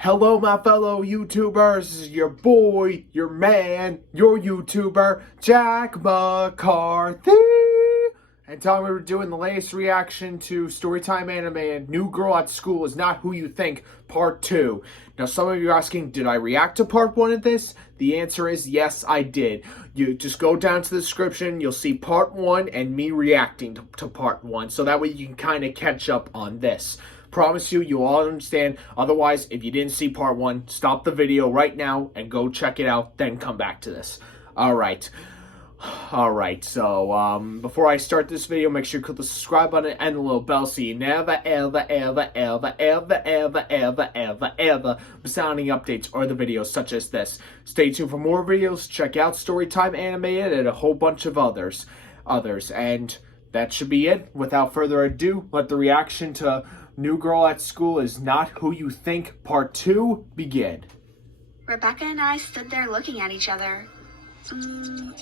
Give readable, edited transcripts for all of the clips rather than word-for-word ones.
Hello, my fellow YouTubers. This is your boy, your man, your YouTuber, Jack McCarthy. And Tom, we were doing the latest reaction to Storytime Anime and New Girl at School is Not Who You Think, Part 2. Now, some of you are asking, did I react to Part 1 of this? The answer is yes, I did. You just go down to the description, you'll see Part 1 and me reacting to Part 1, so that way you can kind of catch up on this. Promise you all understand. Otherwise, if you didn't see Part 1, stop the video right now and go check it out, then come back to this. Alright, so before I start this video, make sure you click the subscribe button and the little bell so you never, ever miss out on any updates or the videos such as this. Stay tuned for more videos. Check out Storytime Animated and a whole bunch of others. And that should be it. Without further ado, let the reaction to New Girl at School is Not Who You Think, Part 2 begin. Rebecca and I stood there looking at each other.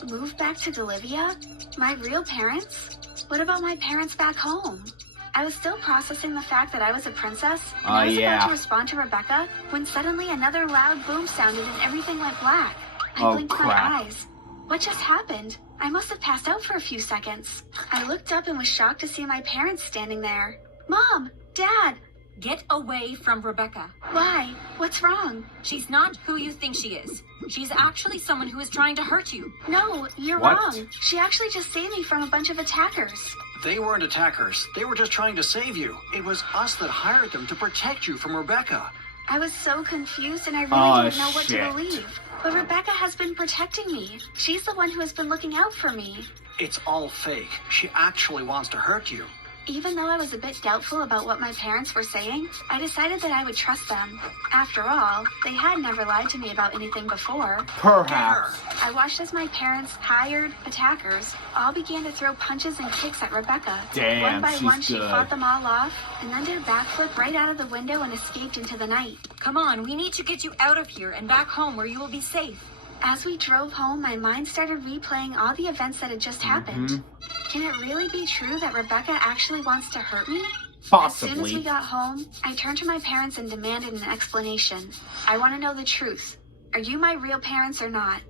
Move back to Bolivia? My real parents? What about my parents back home? I was still processing the fact that I was a princess, and I was about to respond to Rebecca when suddenly another loud boom sounded and everything went black. I blinked my eyes. What just happened? I must have passed out for a few seconds. I looked up and was shocked to see my parents standing there. Mom! Dad! Get away from Rebecca. Why? What's wrong? She's not who you think she is. She's actually someone who is trying to hurt you. No, you're wrong. She actually just saved me from a bunch of attackers. They weren't attackers. They were just trying to save you. It was us that hired them to protect you from Rebecca. I was so confused and I really didn't know what to believe. But Rebecca has been protecting me. She's the one who has been looking out for me. It's all fake. She actually wants to hurt you. Even though I was a bit doubtful about what my parents were saying, I decided that I would trust them. After all, they had never lied to me about anything before. Perhaps. I watched as my parents, hired attackers, all began to throw punches and kicks at Rebecca. Damn, one by one, she's she good. fought them all off, and then did a backflip right out of the window and escaped into the night. Come on, we need to get you out of here and back home where you will be safe. As we drove home, my mind started replaying all the events that had just happened. Can it really be true that Rebecca actually wants to hurt me? Possibly. As soon as we got home, I turned to my parents and demanded an explanation. I want to know the truth. Are you my real parents or not?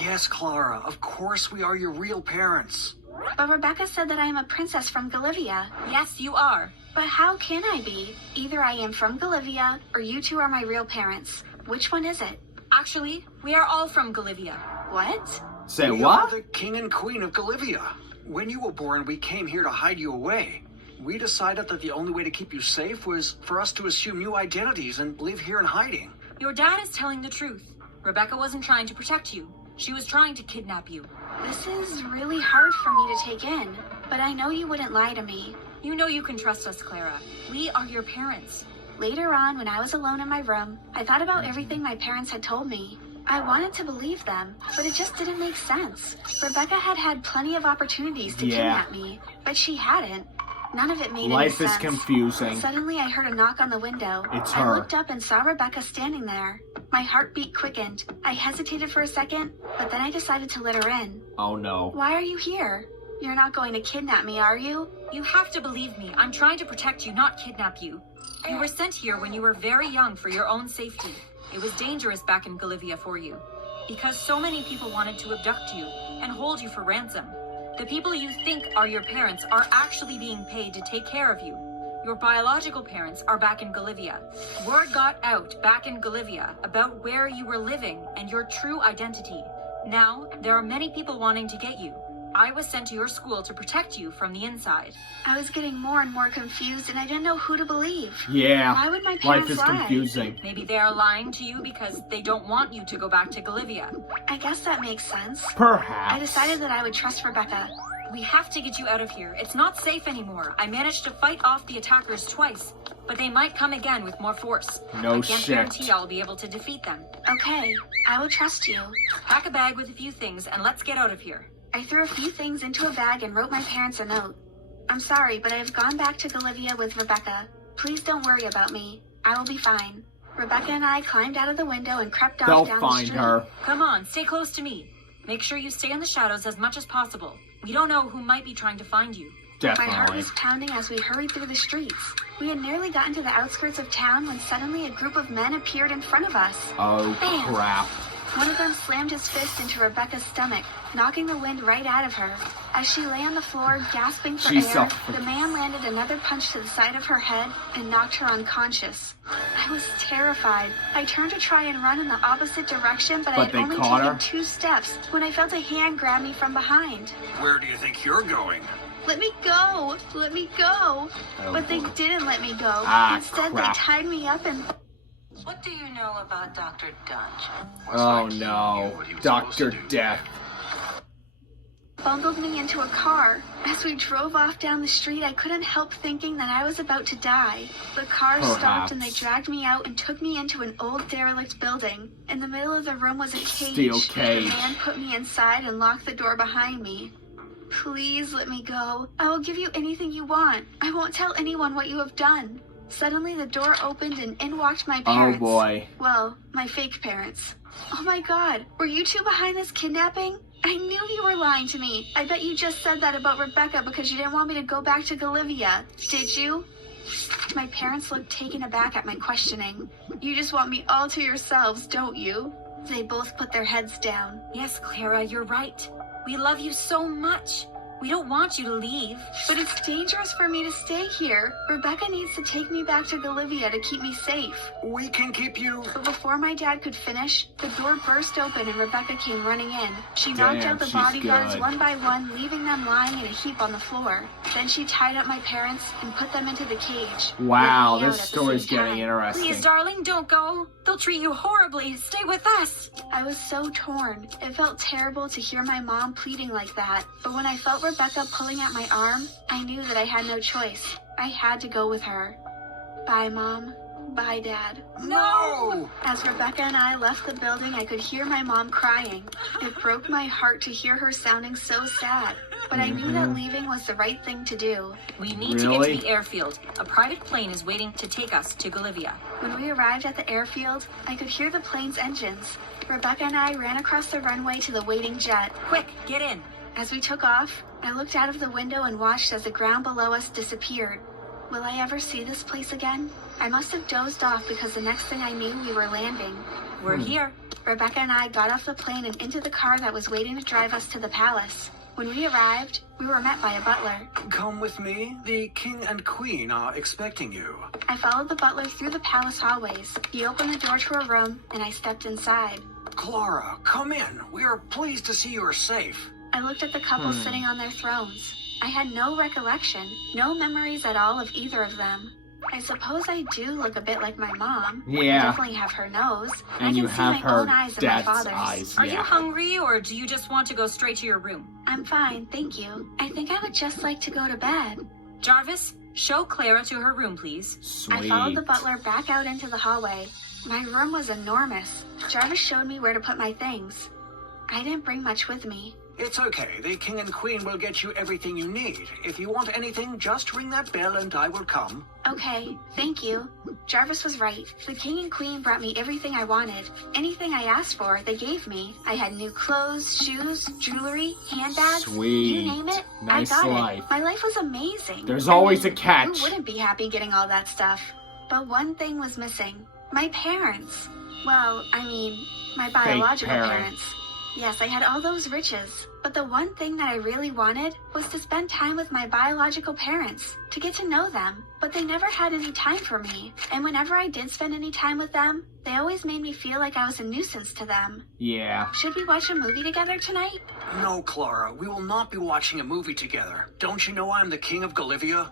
Yes, Clara. Of course we are your real parents. But Rebecca said that I am a princess from Bolivia. Yes, you are. But how can I be? Either I am from Bolivia or you two are my real parents. Which one is it? Actually, we are all from Bolivia. What? Say We what? are the king and queen of Bolivia. When you were born, we came here to hide you away. We decided that the only way to keep you safe was for us to assume new identities and live here in hiding. Your dad is telling the truth. Rebecca wasn't trying to protect you. She was trying to kidnap you. This is really hard for me to take in, but I know you wouldn't lie to me. You know you can trust us, Clara. We are your parents. Later on, when I was alone in my room, I thought about everything my parents had told me. I wanted to believe them, but it just didn't make sense. Rebecca had had plenty of opportunities to kidnap me, but she hadn't. None of it made any sense. Life is confusing. Suddenly, I heard a knock on the window. It's I her. looked up and saw Rebecca standing there. My heartbeat quickened. I hesitated for a second, but then I decided to let her in. Oh no. Why are you here? You're not going to kidnap me, are you? You have to believe me. I'm trying to protect you, not kidnap you. You were sent here when you were very young for your own safety. It was dangerous back in Bolivia for you, because so many people wanted to abduct you and hold you for ransom. The people you think are your parents are actually being paid to take care of you. Your biological parents are back in Bolivia. Word got out back in Bolivia about where you were living and your true identity. Now, there are many people wanting to get you. I was sent to your school to protect you from the inside. I was getting more and more confused, and I didn't know who to believe. Yeah. Why would my Life parents is lie? confusing. Maybe they are lying to you because they don't want you to go back to Bolivia. I guess that makes sense. Perhaps. I decided that I would trust Rebecca. We have to get you out of here. It's not safe anymore. I managed to fight off the attackers twice, but they might come again with more force. No I can't shit. guarantee I'll be able to defeat them. Okay, I will trust you. Pack a bag with a few things and let's get out of here. I threw a few things into a bag and wrote my parents a note. I'm sorry, but I have gone back to Bolivia with Rebecca. Please don't worry about me. I will be fine. Rebecca and I climbed out of the window and crept off They'll down the find street. her. Come on, stay close to me. Make sure you stay in the shadows as much as possible. We don't know who might be trying to find you. Definitely. My heart was pounding as we hurried through the streets. We had nearly gotten to the outskirts of town when suddenly a group of men appeared in front of us. Oh, Bam! crap. One of them slammed his fist into Rebecca's stomach, knocking the wind right out of her. As she lay on the floor, gasping for air, the man landed another punch to the side of her head and knocked her unconscious. I was terrified. I turned to try and run in the opposite direction, but I had only taken 2 steps when I felt a hand grab me from behind. Where do you think you're going? Let me go! Let me go! Oh, but they didn't let me go. Instead, crap. they tied me up and... What do you know about Dr. Dunge? Oh no, Dr. Death. bundled me into a car. As we drove off down the street, I couldn't help thinking that I was about to die. The car stopped and they dragged me out and took me into an old derelict building. In the middle of the room was a cage. Steel cage. The man put me inside and locked the door behind me. Please let me go. I will give you anything you want. I won't tell anyone what you have done. Suddenly the door opened and in walked my parents. Oh boy. Well, my fake parents. Oh my god, were you two behind this kidnapping? I knew you were lying to me. I bet you just said that about Rebecca because you didn't want me to go back to Golivia. Did you? My parents looked taken aback at my questioning. You just want me all to yourselves, don't you? They both put their heads down. Yes, Clara, you're right. We love you so much. We don't want you to leave. But it's dangerous for me to stay here. Rebecca needs to take me back to Golivia to keep me safe. We can keep you... But before my dad could finish, the door burst open and Rebecca came running in. She knocked out the bodyguards one by one, leaving them lying in a heap on the floor. Then she tied up my parents and put them into the cage. Wow, this story's getting interesting. Please, darling, don't go. They'll treat you horribly. Stay with us. I was so torn. It felt terrible to hear my mom pleading like that. But when I felt Rebecca pulling at my arm, I knew that I had no choice. I had to go with her. Bye, Mom. Bye, Dad. No! As Rebecca and I left the building, I could hear my mom crying. It broke my heart to hear her sounding so sad. But I knew that leaving was the right thing to do. We need to get to the airfield. A private plane is waiting to take us to Golivia. When we arrived at the airfield, I could hear the plane's engines. Rebecca and I ran across the runway to the waiting jet. Quick, get in. As we took off, I looked out of the window and watched as the ground below us disappeared. Will I ever see this place again? I must have dozed off because the next thing I knew, we were landing. We're here. Rebecca and I got off the plane and into the car that was waiting to drive us to the palace. When we arrived, we were met by a butler. Come with me. The king and queen are expecting you. I followed the butler through the palace hallways. He opened the door to a room, and I stepped inside. Clara, come in. We are pleased to see you are safe. I looked at the couple sitting on their thrones. I had no recollection, no memories at all of either of them. I suppose I do look a bit like my mom. Yeah. I definitely have her nose. And I can you see have my her own eyes and my dad's father's. eyes. Are you hungry or do you just want to go straight to your room? I'm fine, thank you. I think I would just like to go to bed. Jarvis, show Clara to her room, please. Sweet. I followed the butler back out into the hallway. My room was enormous. Jarvis showed me where to put my things. I didn't bring much with me. It's okay. The king and queen will get you everything you need. If you want anything, just ring that bell and I will come. Okay, thank you. Jarvis was right. The king and queen brought me everything I wanted. Anything I asked for, they gave me. I had new clothes, shoes, jewelry, handbags. Sweet. You name it, Nice I got life. it. My life was amazing. There's always a Who catch. wouldn't be happy getting all that stuff? But one thing was missing. My parents. Well, I mean, my biological parents. Yes, I had all those riches. But the one thing that I really wanted was to spend time with my biological parents, to get to know them. But they never had any time for me. And whenever I did spend any time with them, they always made me feel like I was a nuisance to them. Yeah. Should we watch a movie together tonight? No, Clara, we will not be watching a movie together. Don't you know I'm the king of Golivia?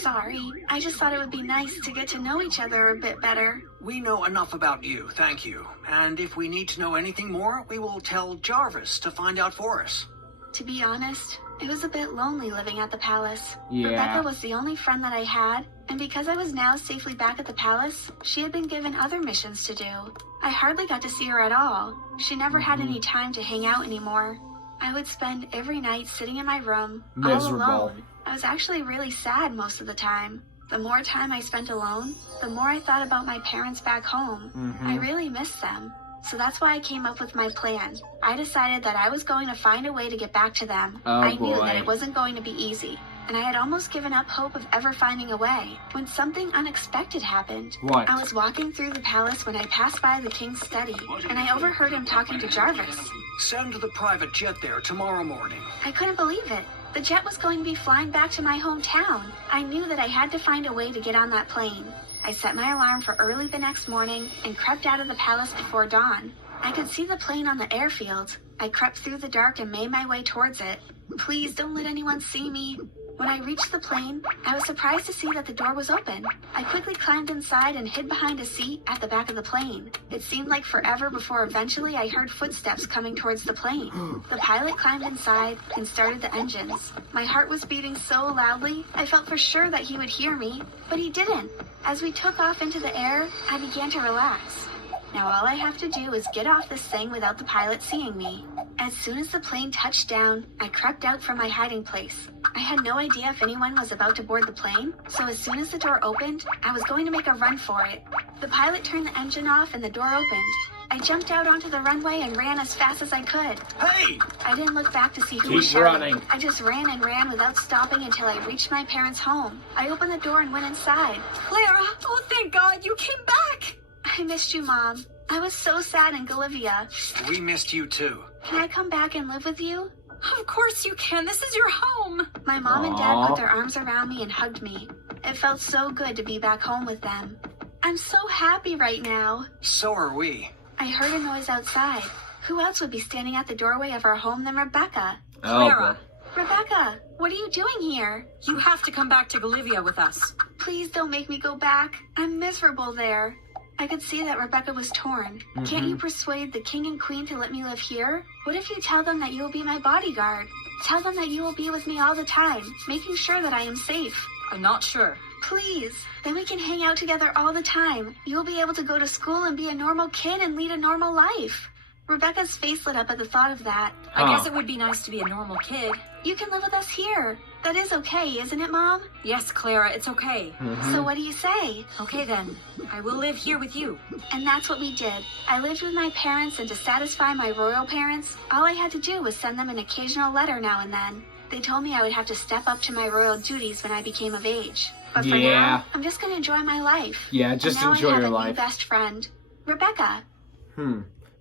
Sorry, I just thought it would be nice to get to know each other a bit better. We know enough about you, thank you. And if we need to know anything more, we will tell Jarvis to find out for us. To be honest, it was a bit lonely living at the palace. Yeah. Rebecca was the only friend that I had, and because I was now safely back at the palace, she had been given other missions to do. I hardly got to see her at all. She never had any time to hang out anymore. I would spend every night sitting in my room, Miserable. all alone. I was actually really sad most of the time. The more time I spent alone, the more I thought about my parents back home. I really missed them. So that's why I came up with my plan. I decided that I was going to find a way to get back to them. Oh, I knew boy. that it wasn't going to be easy. and I had almost given up hope of ever finding a way when something unexpected happened. What? I was walking through the palace when I passed by the king's study, and I overheard him talking to Jarvis. Send the private jet there tomorrow morning. I couldn't believe it. The jet was going to be flying back to my hometown. I knew that I had to find a way to get on that plane. I set my alarm for early the next morning and crept out of the palace before dawn. I could see the plane on the airfield. I crept through the dark and made my way towards it. Please don't let anyone see me. When I reached the plane, I was surprised to see that the door was open. I quickly climbed inside and hid behind a seat at the back of the plane. It seemed like forever before eventually I heard footsteps coming towards the plane. The pilot climbed inside and started the engines. My heart was beating so loudly, I felt for sure that he would hear me, but he didn't. As we took off into the air, I began to relax. Now all I have to do is get off this thing without the pilot seeing me. As soon as the plane touched down, I crept out from my hiding place. I had no idea if anyone was about to board the plane, so as soon as the door opened, I was going to make a run for it. The pilot turned the engine off and the door opened. I jumped out onto the runway and ran as fast as I could. Hey! I didn't look back to see who Keep was shouting. running. I just ran and ran without stopping until I reached my parents' home. I opened the door and went inside. Clara! Oh, thank God, you came back! I missed you, Mom. I was so sad in Bolivia. We missed you too. Can I come back and live with you? Of course you can. This is your home. My mom and dad Aw. put their arms around me and hugged me. It felt so good to be back home with them. I'm so happy right now. So are we. I heard a noise outside. Who else would be standing at the doorway of our home than Rebecca? Clara, Rebecca, what are you doing here? you have to come back to Bolivia with us. Please don't make me go back. I'm miserable there. I could see that Rebecca was torn. Can't you persuade the king and queen to let me live here? What if you tell them that you will be my bodyguard? Tell them that you will be with me all the time, making sure that I am safe. I'm not sure. Please. Then we can hang out together all the time. You will be able to go to school and be a normal kid and lead a normal life. Rebecca's face lit up at the thought of that. I guess it would be nice to be a normal kid. You can live with us here. That is okay, isn't it, Mom? Yes, Clara, it's okay. So what do you say? Okay then, I will live here with you. And that's what we did. I lived with my parents, and to satisfy my royal parents, all I had to do was send them an occasional letter now and then. They told me I would have to step up to my royal duties when I became of age. But for Yeah. now, I'm just going to enjoy my life. Yeah, just and now enjoy I have your a life. New best friend, Rebecca.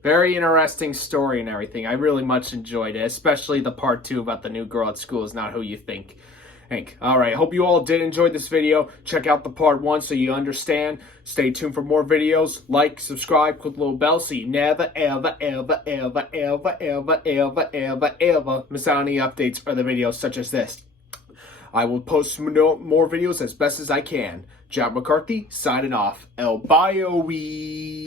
Very interesting story and everything. I really much enjoyed it, especially the part 2 about the new girl at school is not who you think. Alright, hope you all did enjoy this video. Check out the part 1 so you understand. Stay tuned for more videos. Like, subscribe, click the little bell so you never, ever, ever, ever, ever, ever, ever, ever, ever miss out on any updates or the videos such as this. I will post more videos as best as I can. Jack McCarthy, signing off. El Bye-o-wee.